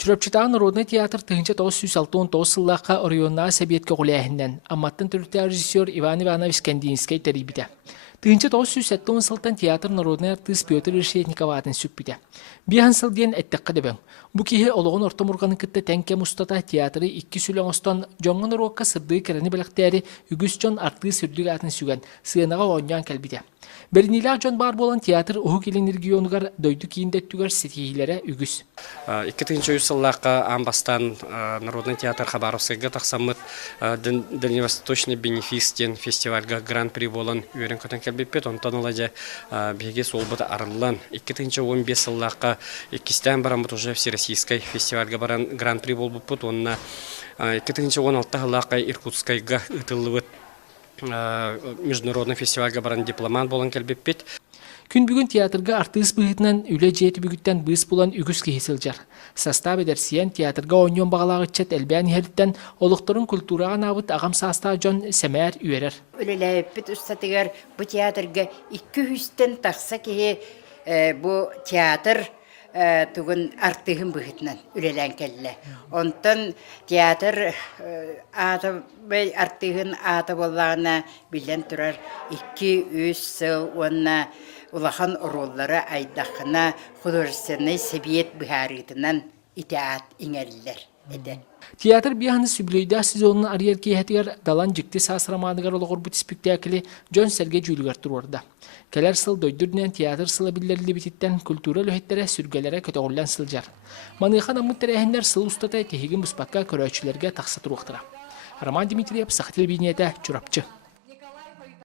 Чурапчытаа народнай театр тыгынча 969 сыллаққа орионна сәбиетке құлаяхыннан, амматтын түртті режиссер Иван Иванович Кандинский тәрибіде. Тыгынча 970 сылтан театр народнай артист Петр Решетников атын сүппіде. Бихан сыл ден әттіққа дебен. Бұ кейі олығын ортамұрғаны күтті тәнке мұстата театры 2 сүлен остан жоңғын ұруаққа сырды керені біліктері үгіс жон артист сүрдіг атын сүген сыйынаға оңян кәлбіде. Бернилақ жон бар болан театр ұғы келін регионығар дөйді кейіндеттігер сетихилері үгіс. 2000 сыллаққа амбастан Народный театр Хабаровскайға тақсамыт дальневосточный бенефистен фестивальға гран-при болан үйерін көтен кәлбеппет, онтан оладя беге сол бұта арылан. 2015 сыллаққа екістен барамыт уже всероссийской фестивальға баран гран-при бол бұппыт, онына 2016 сыллаққа Иркутскайға ұтылывыт международный фестивальға баран дипломат болан кәлбеппет. Күн бүгін театрға артист бұғытынан үлі жеті бүгіттен бұғыс болан үгіс кейсіл жар. Састав едерсиян театрға ойнен бағалағытчат әлбән еріттен олықтырын культураға набыт ағам саста жон сәмәр үйерер. Үліләйіппет ұстатығар бұ театрға 200-тен тақса кеге бұ театр түгін артығын бұғытынан үлелән кәлі. Онтан театр артығын аты болағына білден тұрар 2-3 сыл онына улахан ороллары айдақына художественный сәбиет бұхарытынан итаат иңәлілер. Театр бияны сүблейда сезонун арьер кейхетігер далан жікті сасырамадығар олығыр бұт спектаклі жон сәрге жүйлігер тұрорда. Кәлер сыл дөйдірден театр сылы білдерлі бітіттен культура лөхеттері сүргелері көтеғылан сылжар. Маныйхан аммыт тәрәхіндер сыл ұстатай тегін бұспаққа көрәчілерге тақсы тұруқтыра. Роман Дмитриев, Сақытел Бейнеті, Чурапчы.